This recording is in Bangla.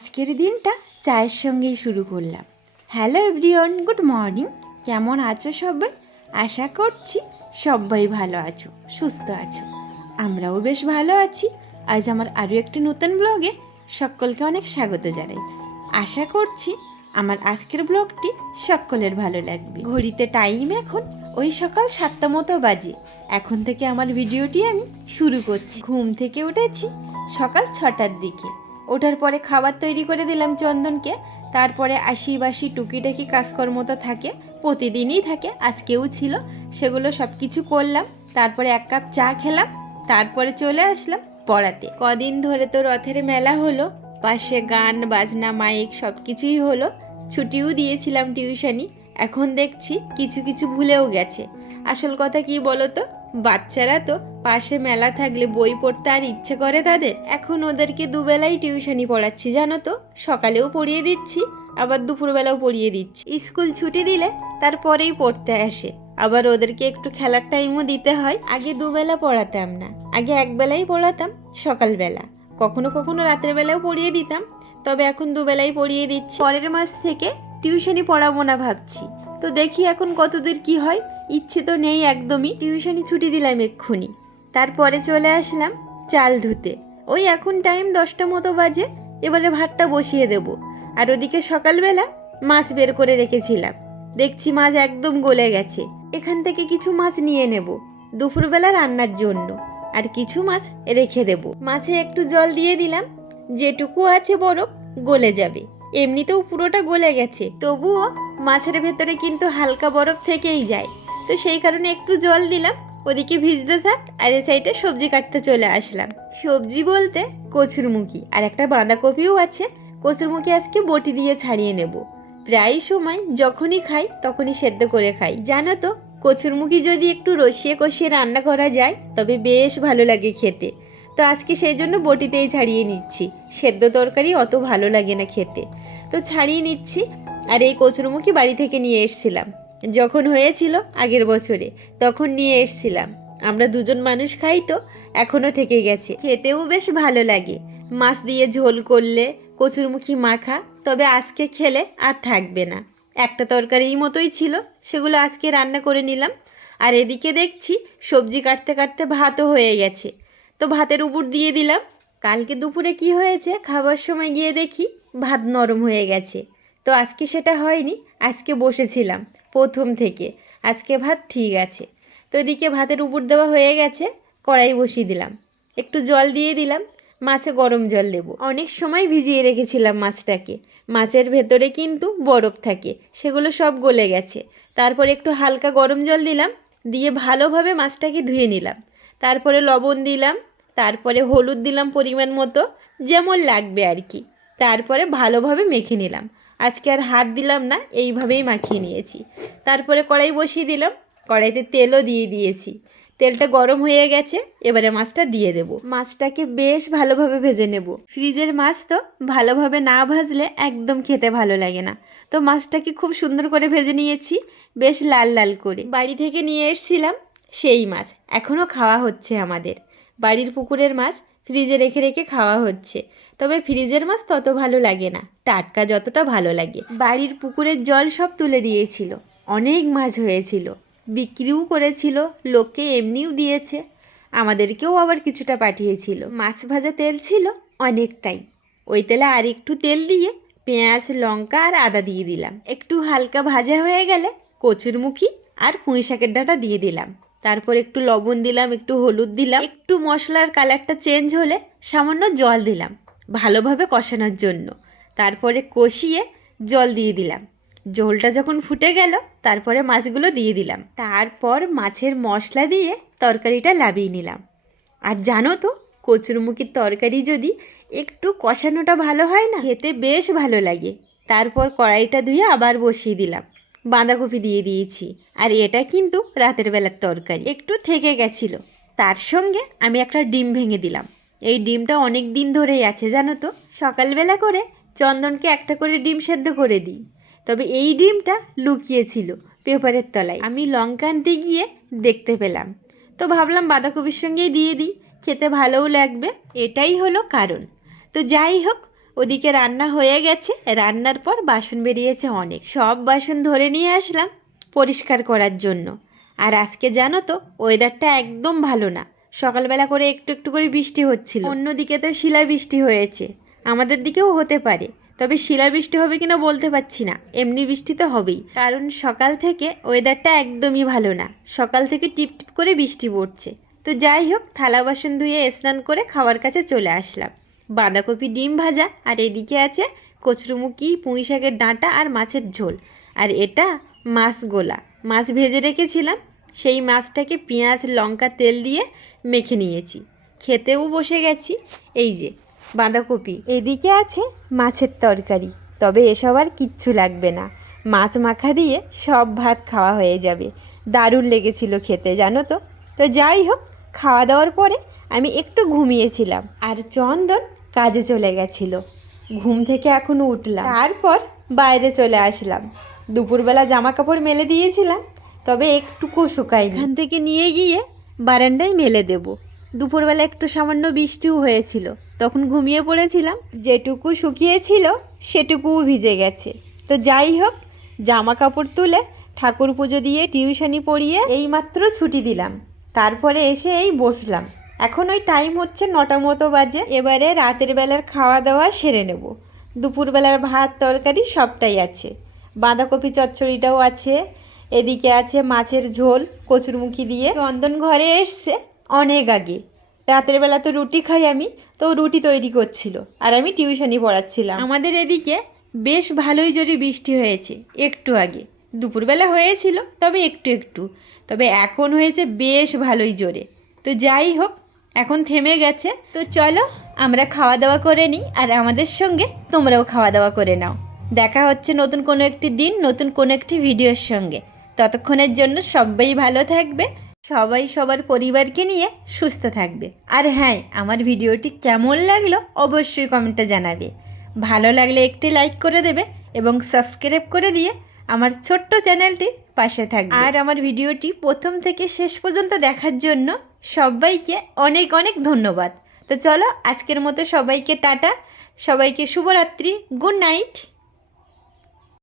আজকের দিনটা চায়ের সঙ্গেই শুরু করলাম। Hello everyone, good morning. কেমন আছো সবাই? আশা করছি সবাই ভালো আছো, সুস্থ আছো। আমরাও বেশ ভালো আছি। আজ আমার আরও একটি নতুন ব্লগে সকলকে অনেক স্বাগত জানাই। আশা করছি আমার আজকের ব্লগটি সকলের ভালো লাগবে। ঘড়িতে টাইম এখন ওই সকাল 7টা মতো বাজে। এখন থেকে আমার ভিডিওটি আমি শুরু করছি। ঘুম থেকে উঠেছি সকাল 6টার দিকে। ওঠার পরে খাবার তৈরি করে দিলাম চন্দনকে। তারপরে আশি টুকিটাকি কাজকর্ম তো থাকে, প্রতিদিনই থাকে, আজকেও ছিল। সেগুলো সব কিছু করলাম। তারপরে 1 কাপ চা খেলাম। তারপরে চলে আসলাম পড়াতে। কদিন ধরে তো রথের মেলা হলো, পাশে গান বাজনা মাইক সব কিছুই হলো। ছুটিও দিয়েছিলাম টিউশনি। এখন দেখছি কিছু কিছু ভুলেও গেছে। আসল কথা কি বলো তো, বাচ্চারা তো পাশে মেলা থাকলে বই পড়তে আর ইচ্ছে করে তাদের। এখন ওদেরকে দুবেলাই টিউশনি পড়াচ্ছি জানো তো। সকালেও পড়িয়ে দিচ্ছি, আবার দুপুরবেলাও পড়িয়ে দিচ্ছি। স্কুল ছুটি দিলে তারপরেই পড়তে আসে। আবার ওদেরকে একটু খেলার টাইমও দিতে হয়। আগে দুবেলা পড়াতাম না, আগে একবেলাই পড়াতাম, সকালবেলা। কখনো কখনো রাতের বেলাও পড়িয়ে দিতাম, তবে এখন দুবেলাই পড়িয়ে দিচ্ছি। পরের মাস থেকে টিউশনি পড়াবো না ভাবছি। তো দেখি এখন কতদূর কি হয়। ইচ্ছে তো নেই একদমই। টিউশনি ছুটি দিলাম এক্ষুনি। তারপরে চলে আসলাম চাল ধুতে। ওই এখন টাইম 10টা মতো বাজে। এবারে ভাতটা বসিয়ে দেব। আর ওদিকে সকালবেলা মাছ বের করে রেখেছিলাম, দেখছি মাছ একদম গলে গেছে। এখান থেকে কিছু মাছ নিয়ে নেব দুপুরবেলা রান্নার জন্য, আর কিছু মাছ রেখে দেব। মাছে একটু জল দিয়ে দিলাম, যেটুকু আছে বরফ গলে যাবে। এমনিতেও পুরোটা গলে গেছে, তবুও মাছের ভেতরে কিন্তু হালকা বরফ থেকেই যায়। তো সেই কারণে একটু জল দিলাম, ওদিকে ভিজতে থাক। আর এই সাইডে সবজি কাটতে চলে আসলাম। সবজি বলতে কচুরমুখী আর একটা বাঁধাকপিও আছে। কচুরমুখী আজকে বটি দিয়ে ছাড়িয়ে নেব। প্রায় সময় যখনই খাই তখনই সেদ্ধ করে খাই জানো তো। কচুরমুখী যদি একটু রসিয়ে কষিয়ে রান্না করা যায় তবে বেশ ভালো লাগে খেতে। তো আজকে সেই জন্য বটিতেই ছাড়িয়ে নিচ্ছি। সেদ্ধ তরকারি অত ভালো লাগে না খেতে, তো ছাড়িয়ে নিচ্ছি। আর এই কচুরমুখী বাড়ি থেকে নিয়ে এসেছিলাম যখন হয়েছিল আগের বছরে, তখন নিয়ে এসেছিলাম। আমরা দুজন মানুষ খাই তো এখনও থেকে গেছে। খেতেও বেশ ভালো লাগে। মাছ দিয়ে ঝোল করলে কচুরমুখী মাখা, তবে আজকে খেলে আর থাকবে না। একটা তরকারির মতোই ছিল, সেগুলো আজকে রান্না করে নিলাম। আর এদিকে দেখছি সবজি কাটতে কাটতে ভাতও হয়ে গেছে, তো ভাতের উপর দিয়ে দিলাম। কালকে দুপুরে কি হয়েছে, খাবার সময় গিয়ে দেখি ভাত নরম হয়ে গেছে। তো আজকে সেটা হয়নি, আজকে বসেছিলাম প্রথম থেকে। আজকে ভাত ঠিক আছে। তো এদিকে ভাতের উপর দেওয়া হয়ে গেছে, কড়াই বসিয়ে দিলাম, একটু জল দিয়ে দিলাম। মাছে গরম জল দেব। অনেক সময় ভিজিয়ে রেখেছিলাম মাছটাকে। মাছের ভেতরে কিন্তু বরফ থাকে, সেগুলো সব গলে গেছে। তারপরে একটু হালকা গরম জল দিলাম, দিয়ে ভালোভাবে মাছটাকে ধুয়ে নিলাম। তারপরে লবণ দিলাম, তারপরে হলুদ দিলাম পরিমাণ মতো, যেমন লাগবে আর কি। তারপরে ভালোভাবে মেখে নিলাম। আজকে আর হাত দিলাম না, এইভাবেই মাখিয়ে নিয়েছি। তারপরে কড়াই বসিয়ে দিলাম, কড়াইতে তেলও দিয়ে দিয়েছি। তেলটা গরম হয়ে গেছে, এবারে মাছটা দিয়ে দেব। মাছটাকে বেশ ভালোভাবে ভেজে নেব। ফ্রিজের মাছ তো ভালোভাবে না ভাজলে একদম খেতে ভালো লাগে না। তো মাছটাকে খুব সুন্দর করে ভেজে নিয়েছি, বেশ লাল লাল করে। বাড়ি থেকে নিয়ে এসেছিলাম সেই মাছ, এখনও খাওয়া হচ্ছে আমাদের। বাড়ির পুকুরের মাছ ফ্রিজে রেখে রেখে খাওয়া হচ্ছে। তবে ফ্রিজের মাছ তত ভালো লাগে না, টাটকা যতটা ভালো লাগে। বাড়ির পুকুরের জল সব তুলে দিয়েছিল, অনেক মাছ হয়েছিল, বিক্রিও করেছিল, লোককে এমনিও দিয়েছে, আমাদেরকেও আবার কিছুটা পাঠিয়েছিল। মাছ ভাজা তেল ছিল অনেকটাই। ওই তেলে আর একটু তেল দিয়ে পেঁয়াজ লঙ্কা আর আদা দিয়ে দিলাম। একটু হালকা ভাজা হয়ে গেলে কচুরমুখী আর পুঁই শাকের ডাঁটা দিয়ে দিলাম। তারপর একটু লবণ দিলাম, একটু হলুদ দিলাম। একটু মশলার কালারটা চেঞ্জ হলে সামান্য জল দিলাম ভালোভাবে কষানোর জন্য। তারপরে কষিয়ে জল দিয়ে দিলাম। ঝোলটা যখন ফুটে গেল তারপরে মাছগুলো দিয়ে দিলাম। তারপর মাছের মশলা দিয়ে তরকারিটা নামিয়ে নিলাম। আর জানো তো, কচুরমুখির তরকারি যদি একটু কষানোটা ভালো হয় না, খেতে বেশ ভালো লাগে। তারপর কড়াইটা ধুয়ে আবার বসিয়ে দিলাম, বাঁধাকপি দিয়ে দিয়েছি। আর এটা কিন্তু রাতের বেলার তরকারি, একটু থেকে গেছিলো। তার সঙ্গে আমি একটা ডিম ভেঙে দিলাম। এই ডিমটা অনেক দিন ধরেই আছে জানো তো। সকালবেলা করে চন্দনকে একটা করে ডিম সেদ্ধ করে দিই, তবে এই ডিমটা লুকিয়েছিল পেপারের তলায়। আমি লঙ্কা আনতে গিয়ে দেখতে পেলাম, তো ভাবলাম বাঁধাকপির সঙ্গেই দিয়ে দিই, খেতে ভালোও লাগবে, এটাই হলো কারণ। তো যাই হোক, ওদিকে রান্না হয়ে গেছে, রান্নার পর বাসন বেরিয়েছে অনেক, সব বাসন ধরে নিয়ে আসলাম পরিষ্কার করার জন্য। আর আজকে জানো তো ওয়েদারটা একদম ভালো না, সকালবেলা করে একটু একটু করে বৃষ্টি হচ্ছিল, অন্যদিকে তো শিলাবৃষ্টি হয়েছে, আমাদের দিকেও হতে পারে, তবে শিলাবৃষ্টি হবে কিনা বলতে পারছি না, এমনি বৃষ্টি তো হবেই, কারণ সকাল থেকে ওয়েদারটা একদমই ভালো না, সকাল থেকে টিপ টিপ করে বৃষ্টি পড়ছে। তো যাই হোক, থালা বাসন ধুয়ে স্নান করে খাওয়ার কাছে চলে আসলাম। বাঁধাকপি ডিম ভাজা, আর এদিকে আছে কচুরমুখী পুঁই শাকের ডাঁটা আর মাছের ঝোল, আর এটা মাছ গোলা, মাছ ভেজে রেখেছিলাম, সেই মাছটাকে পেঁয়াজ লঙ্কা তেল দিয়ে মেখে নিয়েছি, খেতেও বসে গেছি। এই যে বাঁধাকপি, এদিকে আছে মাছের তরকারি, তবে এসব আর কিচ্ছু লাগবে না, মাছ মাখা দিয়ে সব ভাত খাওয়া হয়ে যাবে। দারুণ লেগেছিল খেতে জানো তো। তো যাই হোক, খাওয়া দাওয়ার পরে আমি একটু ঘুমিয়েছিলাম, আর চন্দন কাজে চলে গেছিল, ঘুম থেকে এখনও উঠলাম, তারপর বাইরে চলে আসলাম। দুপুরবেলা জামা কাপড় মেলে দিয়েছিলাম, তবে একটুকু শুকায়নি, এখান থেকে নিয়ে গিয়ে বারান্দায় মেলে দেব। দুপুরবেলা একটু সামান্য বৃষ্টিও হয়েছিল, তখন ঘুমিয়ে পড়েছিলাম, যেটুকু শুকিয়েছিল সেটুকুও ভিজে গেছে। তো যাই হোক, জামা কাপড় তুলে ঠাকুর পুজো দিয়ে টিউশনি পড়িয়ে এইমাত্র ছুটি দিলাম, তারপরে এসে এই বসলাম। এখন ওই টাইম হচ্ছে 9টা মতো বাজে। এবারে রাতের বেলার খাওয়া দাওয়া সেরে নেব। দুপুরবেলার ভাত তরকারি সবটাই আছে, বাঁধাকপি চচ্চড়িটাও আছে, এদিকে আছে মাছের ঝোল কচুরমুখী দিয়ে। চন্দন ঘরে এসছে অনেক আগে, রাতের বেলা তো রুটি খাই আমি, তো রুটি তৈরি করছিল আর আমি টিউশনি পড়াচ্ছিলাম। আমাদের এদিকে বেশ ভালোই জোরে বৃষ্টি হয়েছে একটু আগে, দুপুরবেলা হয়েছিল তবে একটু একটু, তবে এখন হয়েছে বেশ ভালোই জোরে। তো যাই হোক, এখন থেমে গেছে। তো চলো আমরা খাওয়া দাওয়া করে নিই, আর আমাদের সঙ্গে তোমরাও খাওয়া দাওয়া করে নাও। দেখা হচ্ছে নতুন কোনো একটি দিন নতুন কোনো একটি ভিডিওর সঙ্গে। ততক্ষণের জন্য সবাই ভালো থাকবে, সবাই সবার পরিবারকে নিয়ে সুস্থ থাকবে। আর হ্যাঁ, আমার ভিডিওটি কেমন লাগলো অবশ্যই কমেন্টে জানাবে। ভালো লাগলে একটি লাইক করে দেবে এবং সাবস্ক্রাইব করে দিয়ে আমার ছোট্ট চ্যানেলটির পাশে থাকবে। আর আমার ভিডিওটি প্রথম থেকে শেষ পর্যন্ত দেখার জন্য সবাইকে অনেক অনেক ধন্যবাদ। তো চলো আজকের মতো সবাইকে টাটা, সবাইকে শুভরাত্রি, গুড নাইট।